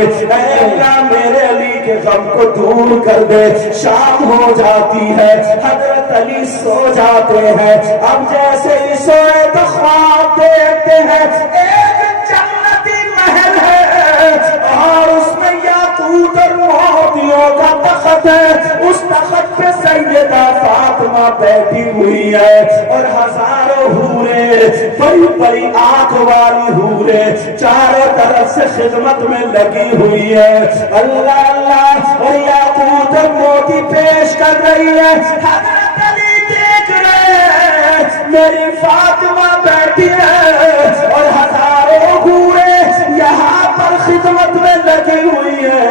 اے اللہ میرے علی کے غم کو دور کر دے. شام ہو جاتی ہے, حضرت علی سو جاتے ہیں. اب جیسے ہی سوئے تو خواب دیکھتے ہیں ایک جنتی محل ہے اور اس میں یاقوت اور موتیوں کا تخت ہے. اس تخت پہ سیدہ فاطمہ بیٹھی ہوئی ہے اور ہزاروں حوریں, بڑی بڑی آنکھ والی حوریں چاروں طرف سے خدمت میں لگی ہوئی ہے. اللہ اللہ, اور یاقوت اور موتی پیش کر رہی ہے. حضرت علی دیکھ رہے ہیں میری فاطمہ بیٹھی ہے اور ہزاروں حوریں یہاں پر خدمت میں لگی ہوئی ہے.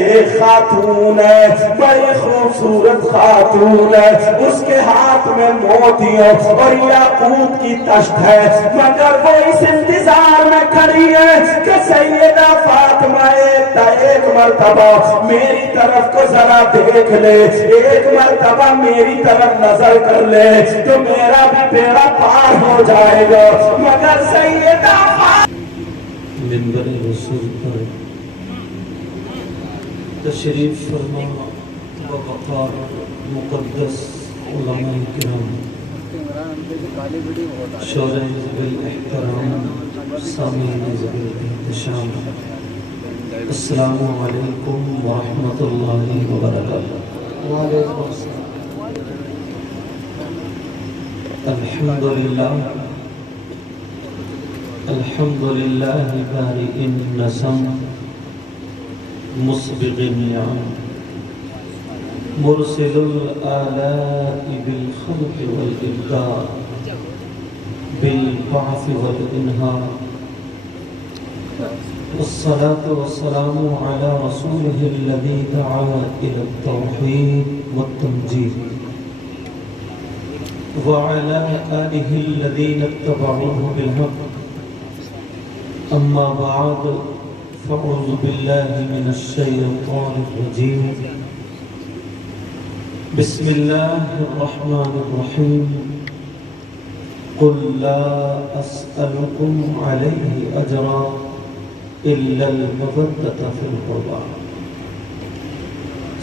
ایک خاتون ہے, بڑی خوبصورت خاتون ہے, اس کے ہاتھ میں موتیوں اور یاقوت کی تشت ہے, مگر وہ اس انتظار میں کھڑی ہے کہ سیدہ فاطمہ ایک مرتبہ میری طرف کو ذرا دیکھ لے, ایک مرتبہ میری طرف نظر کر لے تو میرا بھی بیڑا پار ہو جائے گا. مگر سیدہ منبر رسول پر تشریف فرما و وقار مقدس علماء کرام, شورى ذوي الاحترام, سامعین ذوی الاحتشام, السلام علیکم ورحمۃ اللہ وبرکاتہ. وعلیکم السلام. الحمد للہ الحمد للہ بارئ النسم مسبغ النعم مرسل الآلاء بالخلق والإبداع بالبعث والإنهار, والصلاة والسلام على رسوله الذي دعا إلى التوحيد والتمجيد وعلى آله الذين اتبعوه بالحق. أما بعد, فأعوذ بالله من الشيطان الرجيم. بسم الله الرحمن الرحيم. قل لا أسألكم عليه أجرا إلا المودة في القربى.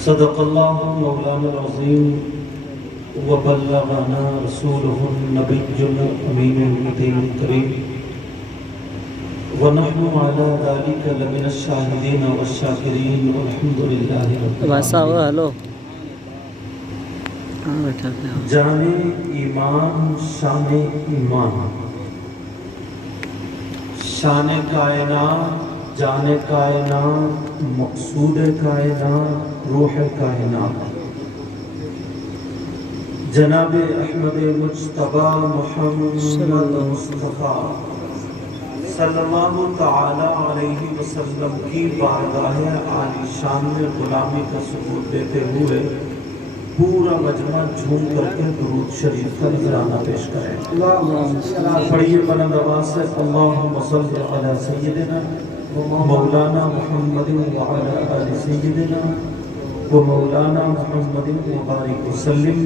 صدق الله مولانا العظيم وبلغنا رسوله النبي الأمين المتين الكريم, ونحن على ذلك لمن الشاهدين والشاكرين والحمد لله رب العالمين. جان ایمان شان ایمان, شان کائنات, جان کائنات, مقصود کائنات, روح کائنات, جناب احمد مجتبی محمد مصطفیٰ صلی اللہ تعالی علیہ وسلم کی بارگاہ عالی شان میں غلامی کا ثبوت دیتے ہوئے پورا مجمع جھوم کر کے درود شریف کا نذرانہ پیش کریں. پڑھیے بلند آواز سے اللہم صلی علی سیدنا مولانا محمد وعلی آل سیدنا و مولانا محمد مبارک وسلم.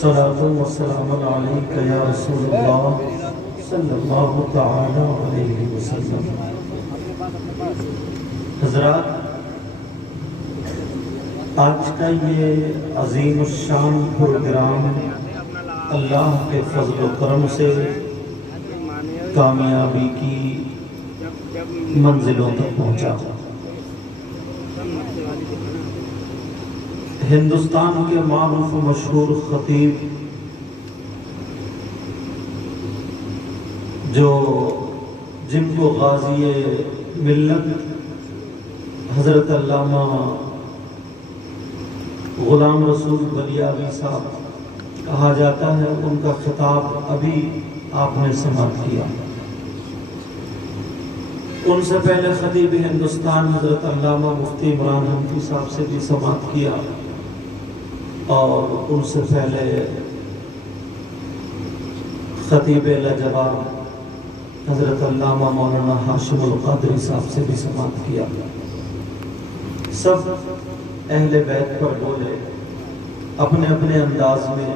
صلاۃ و سلام علیک یا رسول اللہ صلی اللہ تعالی علیہ وسلم. حضرات, آج کا یہ عظیم الشان پروگرام اللہ کے فضل و کرم سے کامیابی کی منزلوں تک پہنچا. ہندوستان کے معروف و مشہور خطیب جن کو غازی ملت حضرت علامہ غلام رسول بلیاوی صاحب کہا جاتا ہے, ان کا خطاب ابھی آپ نے سماعت کیا. ان سے پہلے خطیب ہندوستان حضرت علامہ مفتی عمران حنفی صاحب سے بھی سماعت کیا, اور ان سے پہلے خطیب لاجواب حضرت علامہ مولانا ہاشم القادری صاحب سے بھی سماعت کیا. سب اہل بیت پر بولے, اپنے اپنے انداز میں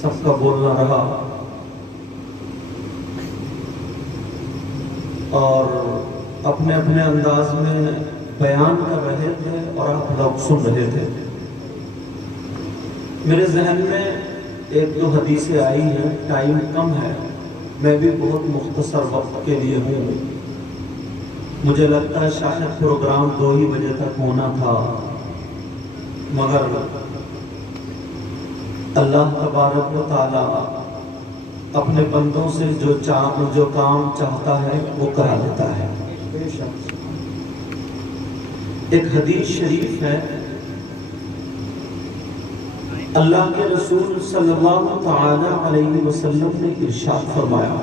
سب کا بولنا رہا, اور اپنے اپنے انداز میں بیان کر رہے تھے اور آپ لوگ سن رہے تھے۔ میرے ذہن میں ایک دو حدیثیں آئی ہیں، ٹائم کم ہے، میں بھی بہت مختصر وقت کے لیے ہوں، مجھے لگتا ہے شاید پروگرام 2 ہی بجے تک ہونا تھا، مگر اللہ تبارک و تعالی اپنے بندوں سے جو کام چاہتا ہے وہ کرا دیتا ہے۔ ایک حدیث شریف ہے، اللہ کے رسول صلی اللہ تعالی علیہ وسلم نے ارشاد فرمایا،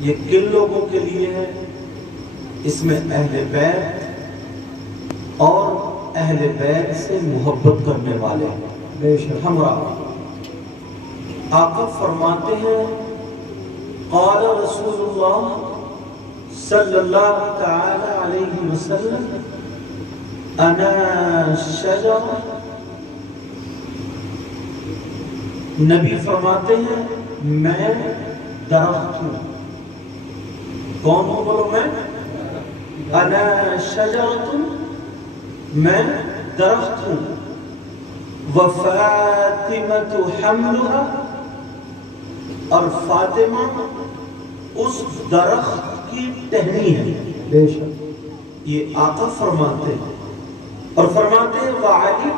یہ کن لوگوں کے لیے ہے؟ اس میں اہل بیت اور اہل بیت سے محبت کرنے والے ہمراہ۔ آقا فرماتے ہیں، قال رسول اللہ صلی اللہ تعالی علیہ وسلم، انا شجرہ، نبی فرماتے ہیں میں درخت ہوں۔ کون ہوں؟ بولو میں۔ انا شجرۃ، میں درخت ہوں۔ وفاطمۃ حملها، اور فاطمہ اس درخت کی ٹہنی ہے۔ بے شک یہ آقا فرماتے ہیں، اور فرماتے ہیں وعلی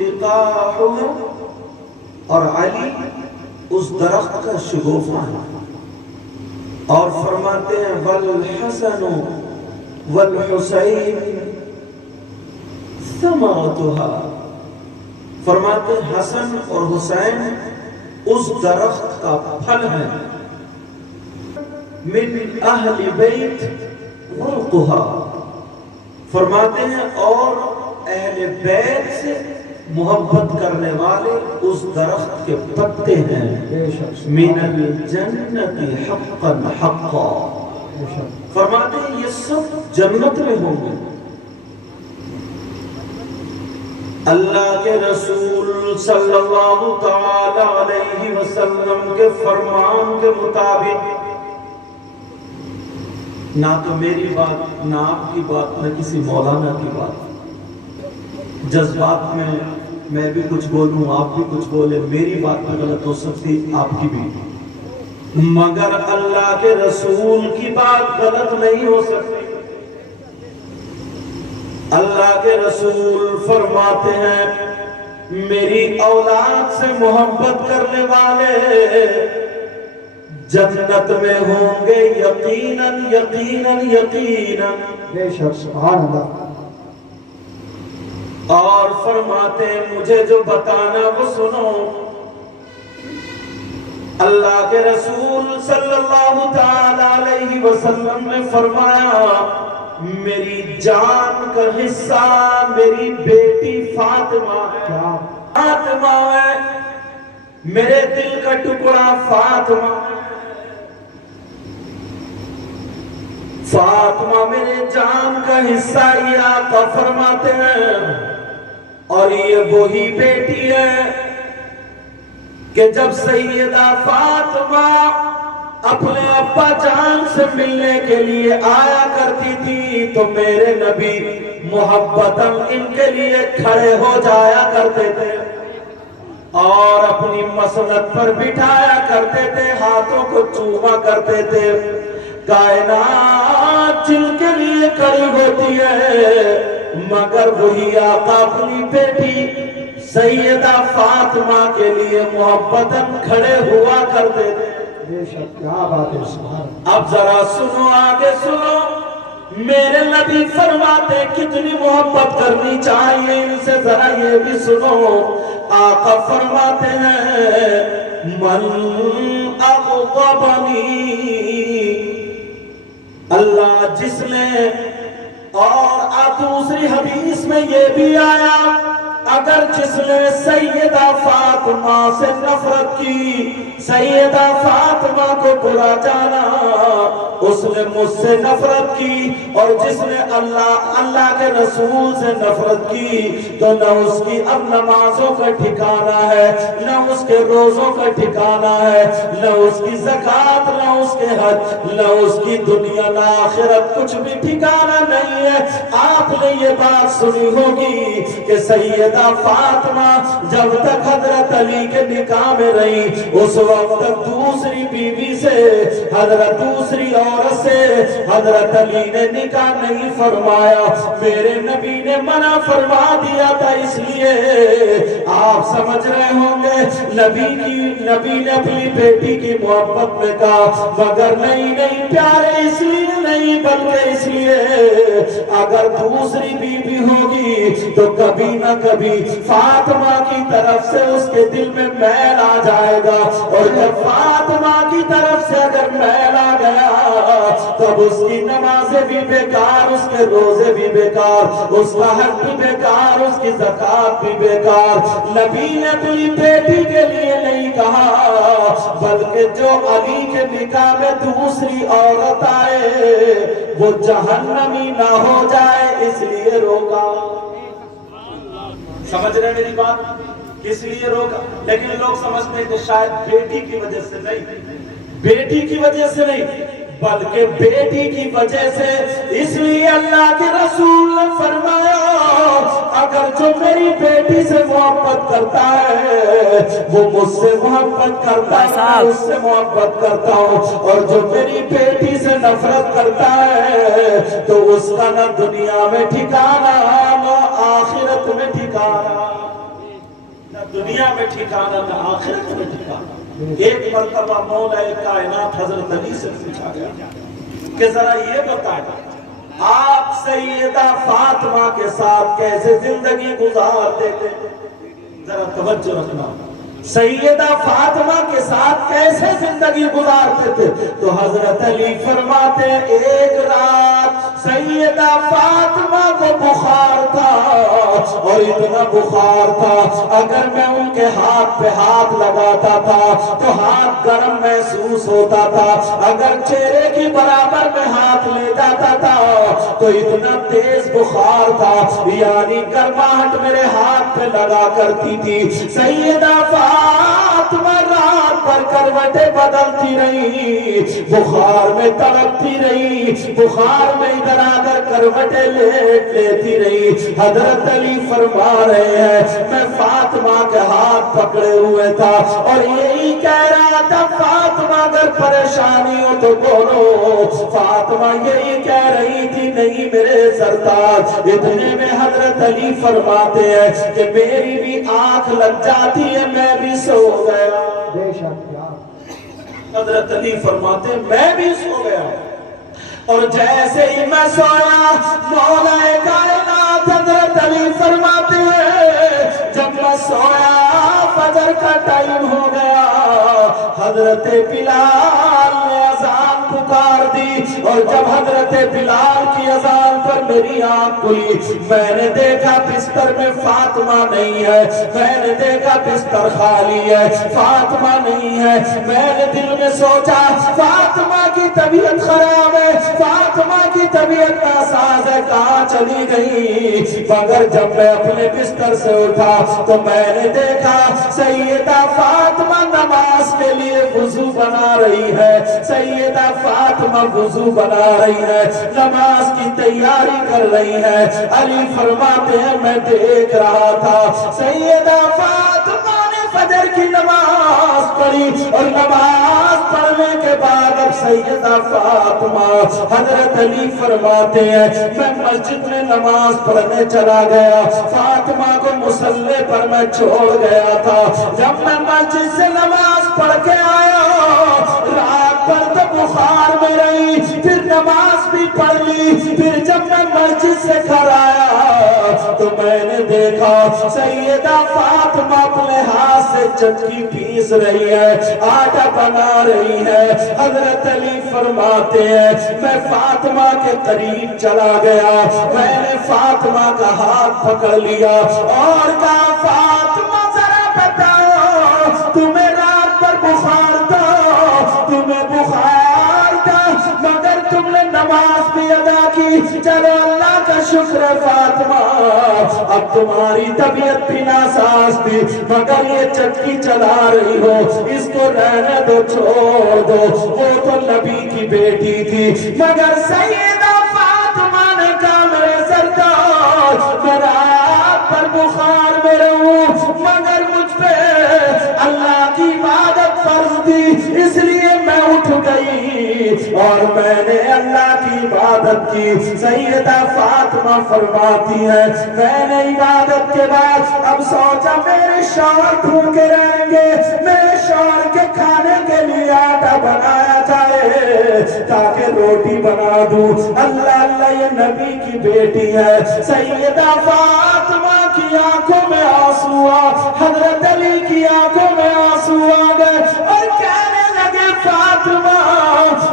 لقاحها، اور علی اس درخت کا شگوفہ ہے، اور فرماتے ہیں والحسن والحسین ثمرتها، فرماتے ہیں حسن اور حسین اس درخت کا پھل ہے۔ من اہل بیت ورقها، فرماتے ہیں اور اہل بیت سے محبت کرنے والے اس درخت کے پتے ہیں۔ من الجنت حقا حقا، فرماتے ہیں یہ سب جنت میں ہوں گے۔ اللہ کے رسول صلی اللہ تعالی علیہ وسلم کے فرمان کے مطابق، نہ تو میری بات، نہ آپ کی بات، نہ کسی مولانا کی بات، جذبات میں بھی کچھ بولوں، آپ بھی کچھ بولیں، میری بات بھی غلط ہو سکتی، آپ کی بھی، مگر اللہ کے رسول کی بات غلط نہیں ہو سکتی۔ اللہ کے رسول فرماتے ہیں میری اولاد سے محبت کرنے والے جنت میں ہوں گے یقیناً یقیناً یقیناً۔ بے شک، سبحان اللہ۔ اور فرماتے ہیں مجھے جو بتانا وہ سنو۔ اللہ کے رسول صلی اللہ تعالی علیہ وسلم نے فرمایا میری جان کا حصہ میری بیٹی فاطمہ ہے، فاطمہ ہے، میرے دل کا ٹکڑا فاطمہ ہے، فاطمہ میرے جان کا حصہ، یہ آقا فرماتے ہیں۔ اور یہ وہی بیٹی ہے کہ جب سیدہ فاطمہ اپنے ابا جان سے ملنے کے لیے آیا کرتی تھی تو میرے نبی محبتاً ان کے لیے کھڑے ہو جایا کرتے تھے اور اپنی مسند پر بٹھایا کرتے تھے، ہاتھوں کو چوما کرتے تھے۔ کائنات جن کے لیے کھڑی ہوتی ہے مگر وہی آقا اپنی بیٹی سیدہ فاطمہ کے لیے محبتاً کھڑے ہوا کرتے تھے۔ کیا بات ہے۔ اب ذرا سنو، آگے سنو، میرے نبی فرماتے کتنی محبت کرنی چاہیے ان سے، ذرا یہ بھی سنو۔ آقا فرماتے ہیں من اغضبنی، اللہ جس نے، اور دوسری حدیث میں یہ بھی آیا اگر جس نے سیدہ فاطمہ سے نفرت کی، سیدہ فاطمہ کو برا جانا، اس نے مجھ سے نفرت کی، اور جس نے اللہ کے رسول سے نفرت کی، تو نہ اس کی اب نمازوں کا ٹھکانہ ہے، نہ اس کے روزوں کا ٹھکانہ ہے، نہ اس کی زکوٰۃ، نہ اس کے حج، نہ اس کی دنیا نہ آخرت، کچھ بھی ٹھکانہ نہیں ہے۔ آپ نے یہ بات سنی ہوگی کہ سیدہ فاطمہ جب تک حضرت علی کے نکاح میں رہی، اس وقت تک دوسری بیوی سے، حضرت دوسری عورت سے حضرت علی نے نکاح نہیں فرمایا۔ میرے نبی نے منع فرما دیا تھا، اس لیے آپ سمجھ رہے ہوں گے نبی نے اپنی بیٹی کی محبت میں کہا مگر نہیں پیارے، اس لیے نہیں بلکہ اس لیے اگر دوسری بیوی ہوگی تو کبھی نہ کبھی فاطمہ کی طرف سے اس کے دل میں میل آ جائے گا، اور جب فاطمہ کی طرف سے اگر میل آ گیا تب اس کی نمازیں بھی بیکار، اس کے روزے بھی بیکار، اس کا حج بھی بیکار، اس کی زکوٰۃ بھی بیکار۔ نبی نے اپنی بیٹی کے لیے نہیں کہا، بلکہ جو علی کے نکاح میں دوسری عورت آئے وہ جہنمی نہ ہو جائے، اس لیے روکا۔ سمجھ رہے میری بات؟ کس لیے روکا؟ لیکن لوگ سمجھتے ہیں کہ شاید بیٹی کی وجہ سے نہیں، بیٹی کی وجہ سے نہیں، بلکہ بیٹی کی وجہ سے، اس لیے اللہ کے رسول نے فرمایا اگر جو میری بیٹی سے محبت کرتا ہے وہ مجھ سے محبت کرتا ہے، میں اس سے محبت کرتا ہوں، اور جو میری بیٹی سے نفرت کرتا ہے تو اس کا نہ دنیا میں ٹھکانہ نہ آخرت میں ٹھکانہ، نہ دنیا میں ٹھکانہ نہ آخرت میں ٹھکانہ۔ ایک مرتبہ مولا کائنات حضرت علی سے پوچھا گیا کہ ذرا یہ بتائیں آپ سیدہ فاطمہ کے ساتھ کیسے زندگی گزارتے تھے؟ ذرا توجہ رکھنا، سیدہ فاطمہ کے ساتھ کیسے زندگی گزارتے تھے؟ تو حضرت علی فرماتے ایک رات سیدہ فاطمہ کو بخار تھا، اور اتنا بخار تھا اگر میں ان کے ہاتھ پہ ہاتھ لگاتا تھا تو ہاتھ گرم محسوس ہوتا تھا، اگر چہرے کی برابر میں ہاتھ لے جاتا تھا تو اتنا تیز بخار تھا، یعنی گرماہٹ میرے ہاتھ پہ لگا کرتی تھی۔ سیدہ فاطمہ رات بھر کروٹیں بدلتی رہی، بخار میں تڑپتی رہی، بخار میں ادھر آدھر کروٹیں لیتی رہی۔ حضرت علی فرما رہے ہیں میں فاطمہ کے ہاتھ پکڑے ہوئے تھا اور یہی کہہ رہا تھا فاطمہ اگر پریشانی ہو تو بولو، فاطمہ یہی کہہ رہی تھی نہیں میرے سرتاج۔ اتنے میں حضرت علی فرماتے ہیں کہ میری بھی آنکھ لگ جاتی ہے، میں بھی سو گیا۔ حضرت علی فرماتے ہیں میں بھی سو گیا، اور جیسے ہی میں سویا مولا کائنات حضرت علی فرماتے ہیں جب میں سویا فجر کا ٹائم ہو گیا، حضرت بلال نے اذان پکار دی، اور جب حضرت بلال کی اذان پر میری آنکھ کھلی میں نے دیکھا بستر میں فاطمہ نہیں ہے، میں نے دیکھا بستر خالی ہے، فاطمہ نہیں ہے۔ میں نے دل میں سوچا فاطمہ کی طبیعت خراب ہے، فاطمہ کی طبیعت ناساز ہے، کہاں چلی گئی؟ مگر جب میں اپنے بستر سے اٹھا تو میں نے دیکھا سیدہ فاطمہ نماز کے لیے وضو بنا رہی ہے، سیدہ فاطمہ وضو بنا رہی ہے، نماز کی تیاری کر رہی ہے۔ علی فرماتے ہیں میں دیکھ رہا تھا سیدہ فاطمہ نے فجر کی نماز پڑھی، اور نماز پڑھنے کے بعد اب سیدہ فاطمہ، حضرت علی فرماتے ہیں میں مسجد میں نماز پڑھنے چلا گیا، فاطمہ کو مصلی پر میں چھوڑ گیا تھا۔ جب میں مسجد سے نماز پڑھ کے آیا رات بھر تو بخار میں رہی، پھر نماز بھی پڑھ لی، پھر جب میں مسجد سے گھر آیا تو میں نے دیکھا سیدہ فاطمہ اپنے ہاتھ سے چکی پیس رہی ہے، آٹا بنا رہی ہے۔ حضرت علی فرماتے ہیں میں فاطمہ کے قریب چلا گیا، میں نے فاطمہ کا ہاتھ پکڑ لیا اور کہا فاطمہ ذرا بتاؤ تمہیں رات پر بخار تھا، تمہیں بخار تھا مگر تم نے نماز بھی ادا کی، چلو اللہ کا شکر ہے فاطمہ اب تمہاری طبیعت بھی ناساز تھی مگر یہ چکی چلا رہی ہو، اس کو رہنے دو چھوڑ دو، وہ تو نبی کی بیٹی تھی۔ مگر سیدہ فاطمہ نے کہا میرے سردار میں رات پر بخار میں رہوں مگر مجھ پہ اللہ کی عبادت فرض تھی اس لیے میں اٹھ گئی اور میں نے اللہ کی عبادت کی۔ سیدہ فاطمہ فرماتی ہے میں نے عبادت کے بعد اب سوچا میرے شوہر بھوکے رہیں گے، میرے شوہر کے کھانے کے لیے آٹا بنایا جائے تاکہ روٹی بنا دوں۔ اللہ اللہ یہ نبی کی بیٹی ہے۔ سیدہ فاطمہ کی آنکھوں میں آنسو آ، حضرت علی کی آنکھوں میں آنسو آ گئے اور کہنے لگے فاطمہ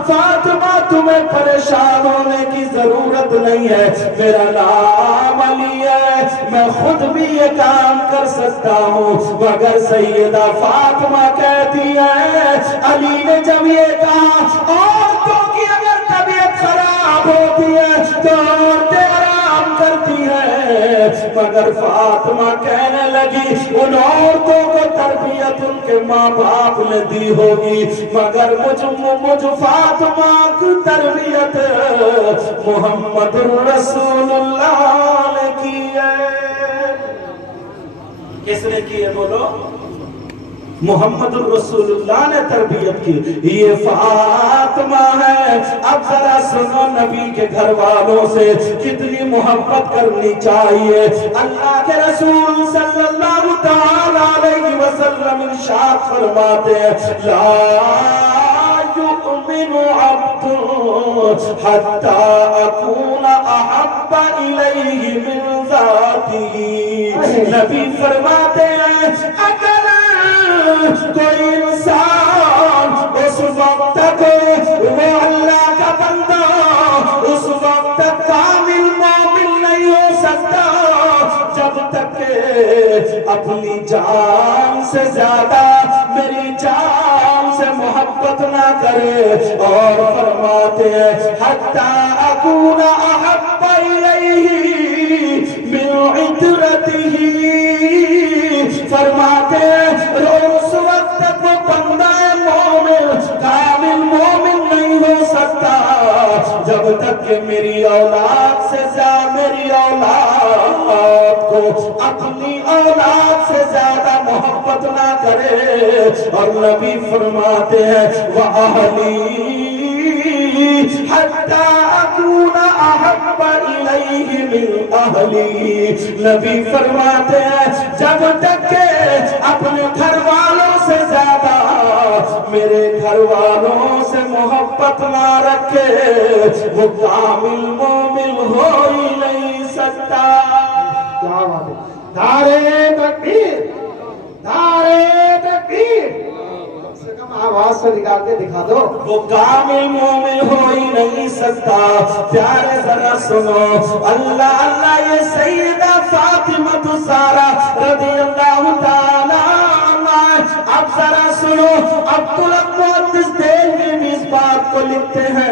فاطمہ تمہیں پریشان ہونے کی ضرورت نہیں ہے، میرا نام علی ہے، میں خود بھی یہ کام کر سکتا ہوں۔ مگر سیدہ فاطمہ کہتی ہے علی نے جب یہ کہا عورتوں کی اگر طبیعت خراب ہوتی ہے تو عورتیں آرام کرتی ہیں، مگر فاطمہ کہنے لگی ان عورتوں کو تربیت ان کے ماں باپ نے دی ہوگی مگر مجھ فاطمہ کی تربیت محمد رسول اللہ نے کی ہے۔ کس نے کی ہے بولو؟ محمد الرسول اللہ نے تربیت کی، یہ فاطمہ ہے۔ اب ذرا سنو نبی کے گھر والوں سے کتنی محبت کرنی چاہیے۔ اللہ کے رسول صلی اللہ تعالی علیہ وسلم ارشاد فرماتے ہیں لا یؤمن عبد حتی اکون احب الیہ من ذاتہ۔ نبی فرماتے ہیں اگر کوئی انسان اس وقت تک وہ اللہ کا بندہ اس وقت تک کامل مومن نہیں ہو سکتا جب تک کہ اپنی جان سے زیادہ میری جان سے محبت نہ کرے، اور فرماتے ہیں حتی اکون احب الیہ من عطرتہ، فرماتے ہیں اس وقت تک وہ بندہ مومن کامل مومن نہیں ہو سکتا جب تک کہ میری اولاد سے زیادہ میری اولاد کو اپنی اولاد سے زیادہ محبت نہ کرے۔ اور نبی فرماتے ہیں وَأَهْلِي حَتَّى أَكُونَ أَحَبَّ إِلَيْهِ مِنْ أَهْلِي۔ نبی فرماتے ہیں جب تک کہ اپنے گھر والوں سے زیادہ میرے گھر والوں سے محبت نہ رکھے وہ کامل مومن ہو ہی نہیں سکتا۔ کیا بات ہے، نعرہ تکبیر، نعرہ تکبیر، کم سے کم آواز سے نکال کے دکھا دو۔ وہ کامل مومن ہو ہی نہیں سکتا۔ پیارے ذرا سنو اللہ اللہ یہ سیدہ فاطمہ الزہرا رضی اللہ تعالی عنہا۔ اب ذرا سنو عبدالمحدث دہلوی بھی اس بات کو لکھتے ہیں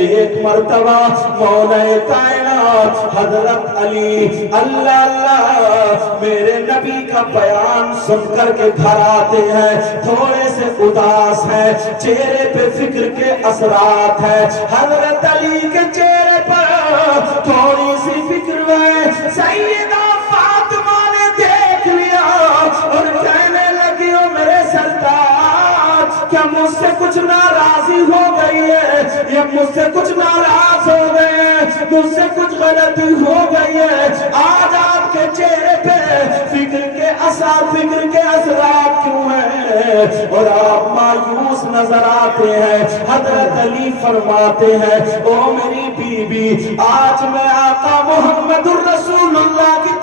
ایک مرتبہ مولا کائنات حضرت علی اللہ اللہ میرے نبی کا بیان سن کر کے گھر آتے ہیں، تھوڑے سے اداس ہیں، چہرے پہ فکر کے اثرات ہیں۔ حضرت علی کے چہرے پر تھوڑی سی فکر ہے۔ سیدہ فاطمہ نے دیکھ لیا اور کہنے لگی او میرے سردار کیا مجھ سے کچھ ناراضی ہو گئی ہے یا مجھ سے کچھ ناراض ہو گئے ہیں، مجھ سے کچھ غلطی ہو گئی ہے؟ آج آپ کے چہرے پہ فکر کے اثرات کیوں ہیں اور آپ مایوس نظر آتے ہیں؟ حضرت علی فرماتے ہیں او میری بیوی آج میں آقا محمد الرسول اللہ کی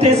29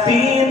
3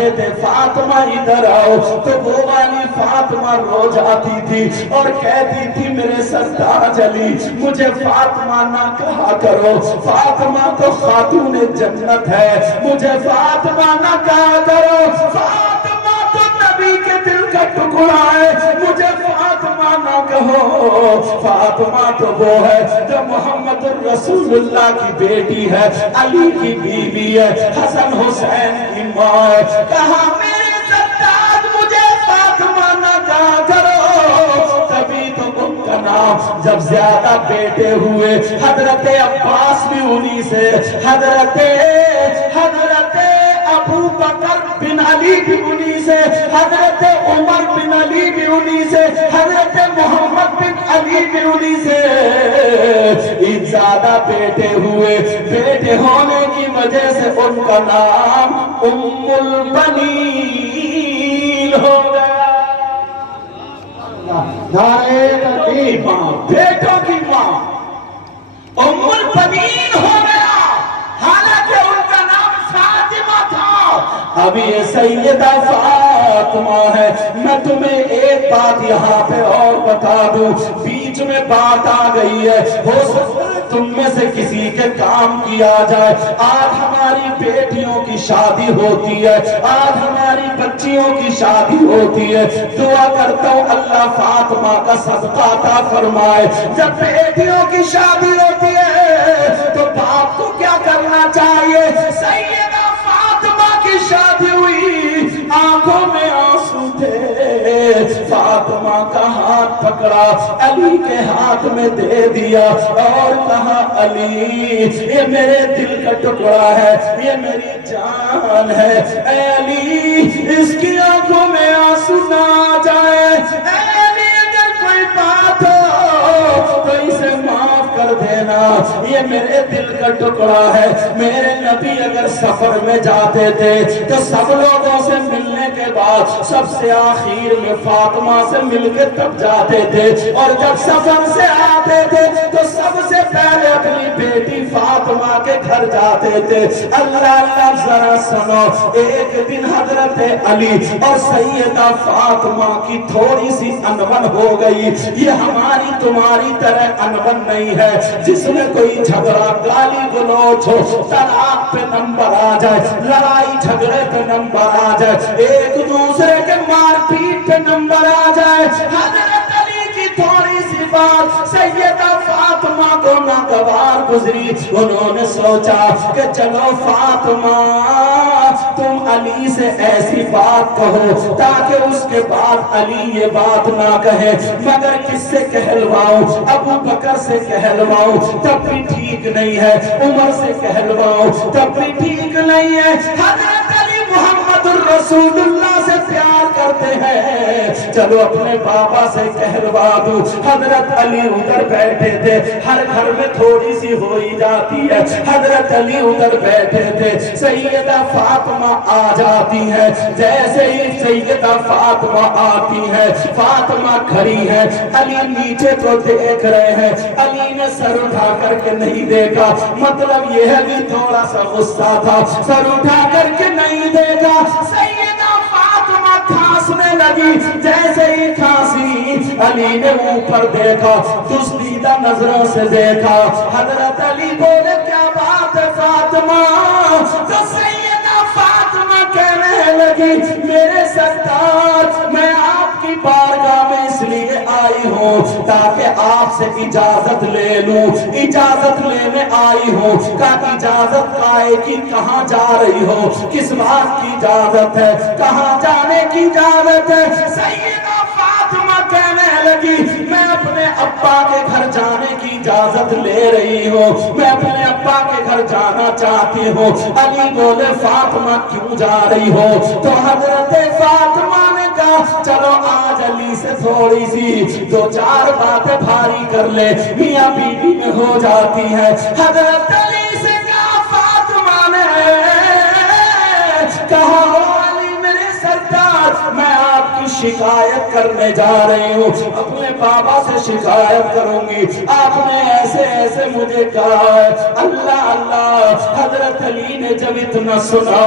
کہتے تھے فاطمہ ادھر آؤ تو وہ والی فاطمہ رو جاتی تھی اور کہتی تھی میرے سرتاج علی مجھے فاطمہ نہ کہا کرو، فاطمہ تو خاتون جنت ہے، مجھے فاطمہ نہ کہا کرو، فاطمہ تو نبی کے دل کا ٹکڑا ہے، مجھے فاطمہ نہ کہو، فاطمہ تو وہ ہے جو محمد رسول اللہ کی بیٹی ہے، علی کی بیوی ہے، حسن حسین کی ماں ہے۔ کہا میرے سرتاج مجھے فاطمہ نہ کہا کرو، تبھی تو ان کا نام جب زیادہ بیٹے ہوئے، حضرت عباس بھی انہی سے، حضرت ابو بکر بن علی بھی انہی سے، حضرت عمر بن علی بھی انہی سے، حضرت محمد بن علی بھی انہی سے زیادہ بیٹے ہوئے، بیٹے ہونے کی وجہ سے ان کا نام ام البنین ہو گیا۔ نعرہ تکبیر، بیٹوں کی ماں ام البنین ہو گیا، حالانکہ ان کا نام فاطمہ تھا، اب یہ سیدہ فاطمہ ہے۔ میں تمہیں ایک بات یہاں پہ اور بتا دوں، بیچ میں بات آ گئی ہے، ہو سکتا ہے تم میں سے کسی کے کام کیا جائے۔ آج ہماری بیٹیوں کی شادی ہوتی ہے، آج ہماری بچیوں کی شادی ہوتی ہے، دعا کرتا ہوں اللہ فاطمہ کا صدقہ عطا فرمائے۔ جب بیٹیوں کی شادی ہوتی ہے تو باپ کو کیا کرنا چاہیے؟ سیدہ فاطمہ کی شادی ہوئی، آنکھوں میں آنسو تھے، فاطمہ کا ہاتھ پکڑا، علی کے ہاتھ میں دے دیا اور کہا علی یہ میرے دل کا ٹکڑا ہے، یہ میری جان ہے، اے علی اس کی آنکھوں میں آنسو نہ آ جائے، اے علی اگر کوئی بات ہو تو اسے معاف کر دینا، یہ میرے دل کا ٹکڑا ہے۔ میرے نبی اگر سفر میں جاتے تھے تو سب لوگوں سے ملنے کے بعد سب سے آخر میں فاطمہ سے مل کے تب جاتے تھے، اور جب سفر سے آتے تھے تو سب سے پہلے اپنی بیٹی فاطمہ کے گھر جاتے تھے۔ اللہ ذرا سنو، ایک دن حضرت علی اور سیدہ فاطمہ کی تھوڑی سی انبن ہو گئی۔ یہ ہماری تمہاری طرح انبن نہیں ہے جس میں کوئی جھگڑا گالی گلوچ ہو، طلاق پہ نمبر آ جائے، لڑائی جھگڑے پہ نمبر آ جائے، ایک دوسرے کے مار پیٹ پہ نمبر آ جائے۔ حضرت علی کی تھوڑی سی بات سیدہ فاطمہ کو ناگوار گزری، انہوں نے سوچا کہ چلو فاطمہ تم علی سے ایسی بات کہو تاکہ اس کے بعد علی یہ بات نہ کہے، مگر کس سے کہلواؤں؟ ابو بکر سے کہلواؤں تب بھی ٹھیک نہیں ہے، عمر سے کہلواؤں تب بھی ٹھیک نہیں ہے۔ حضرت علی محمد الرسول اللہ سے پیار کرتے ہیں، چلو اپنے بابا سے کہلوا دوں۔ حضرت علی ادھر بیٹھے تھے، ہر گھر میں تھوڑی سی ہو ہی جاتی ہے، حضرت علی ادھر بیٹھے تھے، سیدہ فاطمہ آ جاتی ہے، جیسے ہی سیدہ فاطمہ آتی ہے، فاطمہ کھڑی ہے، علی نیچے تو دیکھ رہے ہیں، علی نے سر اٹھا کر کے نہیں دیکھا، مطلب یہ ہے کہ تھوڑا سا غصہ تھا، سر اٹھا کر کے نہیں دیکھا۔ سیدہ فاطمہ کھانسنے لگی، جیسے ہی کھانسی علی نے اوپر دیکھا، دزدیدہ نظروں سے دیکھا، حضرت علی بولے کیا بات ہے فاطمہ؟ تو سیدہ فاطمہ کہنے لگی میرے سرتاج میں آپ کی بارگاہ میں اس لیے آئی ہوں تاکہ آپ سے اجازت لے لوں، اجازت لینے آئی ہوں۔ کہا اجازت کائے کی؟ کہاں جا رہی ہو؟ کس بات کی اجازت ہے؟ کہاں جانے کی اجازت ہے؟ سیدہ فاطمہ کہنے لگی میں اپنے ابا کے گھر جانے کی اجازت لے رہی ہوں، میں اپنے ابا کے گھر جانا چاہتی ہوں۔ علی بولے فاطمہ کیوں جا رہی ہو؟ تو حضرت فاطمہ نے کہا چلو آج علی سے تھوڑی سی دو چار باتیں بھاری کر لے، میاں بیوی میں ہو جاتی ہے۔ حضرت علی سے کہا فاطمہ نے کہا علی میرے سرتاج میں آپ کی شکایت کرنے جا رہی ہوں، اپنے بابا سے شکایت کروں گی، آپ نے ایسے ایسے مجھے کہا ہے۔ اللہ اللہ، حضرت علی نے جب اتنا سنا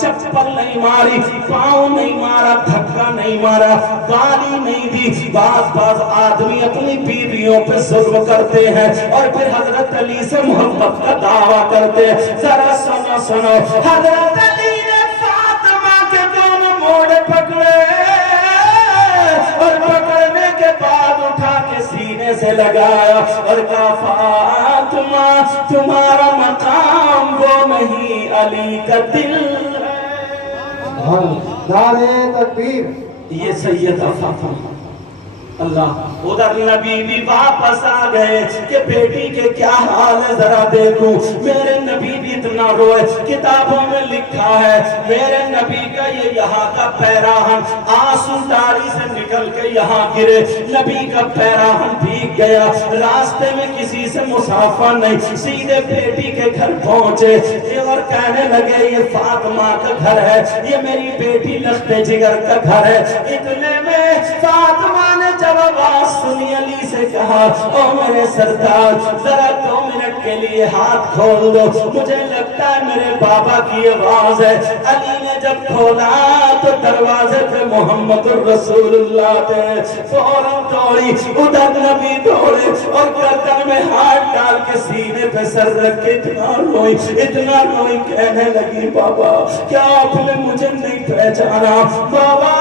چپل نہیں ماری, پاؤں نہیں مارا, دھکا نہیں مارا, گالی نہیں دی. بعض آدمی اپنی بیویوں پہ ظلم کرتے ہیں اور پھر حضرت علی سے محبت کا دعویٰ کرتے ہیں. ذرا سنو, حضرت علی نے فاطمہ کے دونوں موڑے پکڑے اور پکڑنے کے بعد اٹھا کے سینے سے لگایا اور کہا فاطمہ تمہارا مقام وہ نہیں, علی کا دل ہے. نعرہ تکبیر. یہ سیدہ فاطمہ. اللہ ادھر نبی بھی واپس آ گئے کہ بیٹی کے کیا حال ہے ذرا دیکھوں. میرے نبی بھی اتنا روئے, کتابوں میں لکھا ہے میرے نبی کا یہ یہاں کا پیراہن آنسو داڑھی سے نکل کے یہاں گرے, نبی کا پیراہن بھیگ گیا. راستے میں کسی سے مصافحہ نہیں, سیدھے بیٹی کے گھر پہنچے اور کہنے لگے یہ فاطمہ کا گھر ہے, یہ میری بیٹی لخت جگر کا گھر ہے. اتنے میں فاطمہ نے جب آواز سنی علی سے کہا او میرے سردار ذرا 2 منٹ کے لیے ہاتھ کھول دو, مجھے لگتا ہے میرے بابا کی آواز ہے. علی نے جب کھولا تو دروازے پہ محمد الرسول اللہ تھے. فوراً دوڑی, ادھر نبی دوڑے اور گردن میں ہاتھ ڈال کے سینے پہ سر رکھ کے اتنا روئی کہنے لگی بابا کیا آپ نے مجھے نہیں پہچانا؟ بابا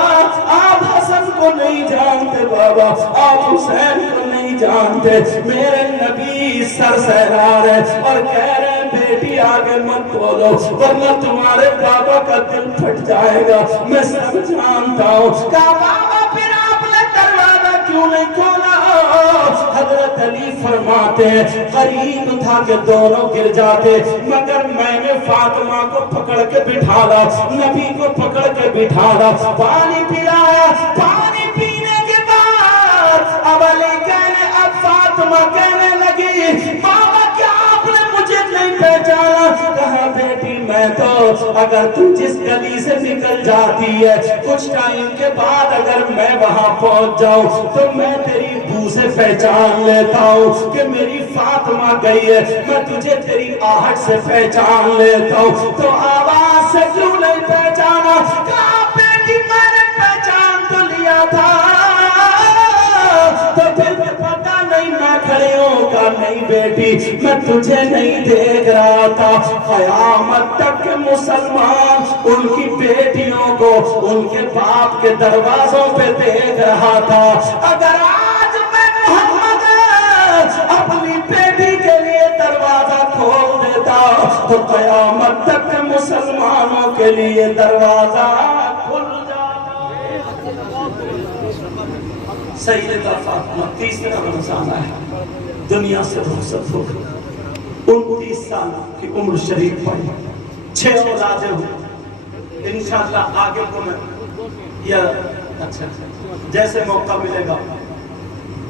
آپ حسن کو نہیں جانتے, بابا آپ حسین کو نہیں جانتے. میرے نبی سر سہرار ہے اور کہہ رہے ہیں بیٹی آگے مت بولو ورنہ تمہارے بابا کا دل پھٹ جائے گا, میں سب جانتا ہوں. کہا بابا پھر آپ نے دروازہ کیوں نہیں کھولا؟ حضرت علی فرماتے ہیں قریب تھا کہ دونوں گر جاتے مگر میں نے فاطمہ کو پکڑ کے بٹھالا, نبی کو پکڑ کے بٹھالا, پانی پلایا. پانی پینے کے بعد اب علی کہنے, اب فاطمہ کہنے لگی بابا کیا آپ نے مجھے نہیں پہچانا؟ کہا بیٹی میں تو اگر تو جس گلی سے نکل جاتی ہے کچھ ٹائم کے بعد اگر میں وہاں پہنچ جاؤں تو میں تیری بو سے پہچان لیتا ہوں کہ میری فاطمہ گئی ہے, میں تجھے تیری آہٹ سے پہچان لیتا ہوں. تو آواز سے کیوں نہیں پہچانا؟ کہا بیٹی میں نے پہچان تو لیا تھا تو پھر پتہ نہیں میں کھڑی ہوں. کا نہیں بیٹی میں تجھے نہیں دیکھ رہا تھا, قیامت تک مسلمان ان کی بیٹیوں کو ان کے باپ کے دروازوں پہ دیکھ رہا تھا. اگر آج میں محمد اپنی بیٹی کے لیے دروازہ کھول دیتا تو قیامت تک مسلمانوں کے لیے دروازہ کھل جاتا. سیدہ فاطمہ تیسرا رمضان ہے, دنیا سے رخصت ہو گئی. 29 سال کی عمر شریف پڑی, 6 اولادیں ہوئی. انشاءاللہ آگے کو میں یا اچھا جیسے موقع ملے گا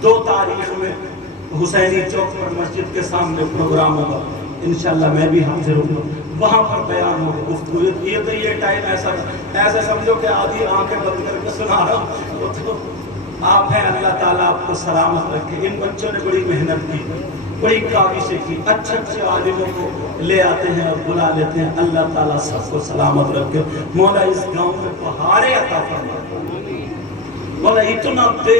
2 تاریخ میں حسینی چوک پر مسجد کے سامنے پروگرام ہوگا, انشاءاللہ میں بھی حاضر ہوں, وہاں پر بیان ہوگا گفتگو. یہ تو یہ ٹائم ایسا سمجھو کہ آدھی آنکھیں بند کر کے سنا رہا ہوں. تو آپ ہیں, اللہ تعالیٰ آپ کو سلامت رکھے. ان بچوں نے بڑی محنت کی, بڑی کاوشیں کی, اچھے عالموں کو لے آتے ہیں اور بلا لیتے ہیں. اللہ تعالیٰ سب کو سلامت رکھے. مولا اس گاؤں میں پہاڑے عطا فرما, مولا اتنا دے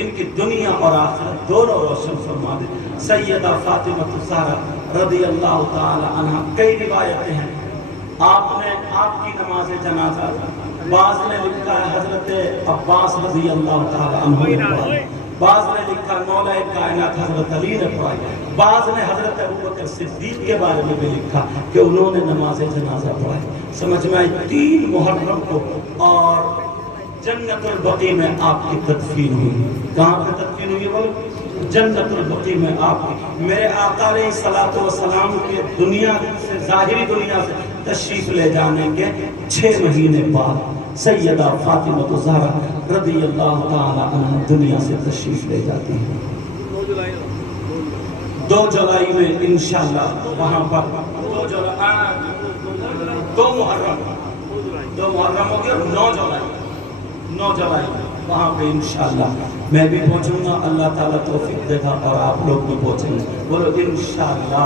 ان کی دنیا اور آخرت دونوں روشن فرما دے. سیدہ فاطمہ الزہرا رضی اللہ تعالی عنہ, کئی روایتیں ہیں. آپ کی نماز جنازہ بعض نے لکھا ہے حضرت عباس رضی اللہ تعالی عنہ نے پڑھائی, بعض نے لکھا مولا کائنات حضرت علی نے پڑھائی, بعض نے حضرت ابوبکر صدیق کے بارے میں بھی لکھا کہ انہوں نے نماز جنازہ پڑھائی. سمجھ میں آئی 3 محرم کو اور جنت البقیع میں آپ کی تدفین ہوئی. کہاں پہ تدفین ہوئی؟ وہ جنت البقیع میں آپ کی. میرے آقا علیہ الصلوۃ والسلام کے دنیا سے, ظاہری دنیا سے تشریف لے جانے کے 6 مہینے بعد سیدہ فاطمہ الزہرا رضی اللہ تعالی عنہ دنیا سے تشریف لے جاتی ہے. 2 جولائی میں انشاءاللہ وہاں پر 2 محرم ہو گیا, 9 جولائی وہاں پہ انشاءاللہ میں بھی پہنچوں گا. اللہ تعالیٰ توفیق دے گا اور آپ لوگ بھی پہنچیں گے. بولو انشاءاللہ.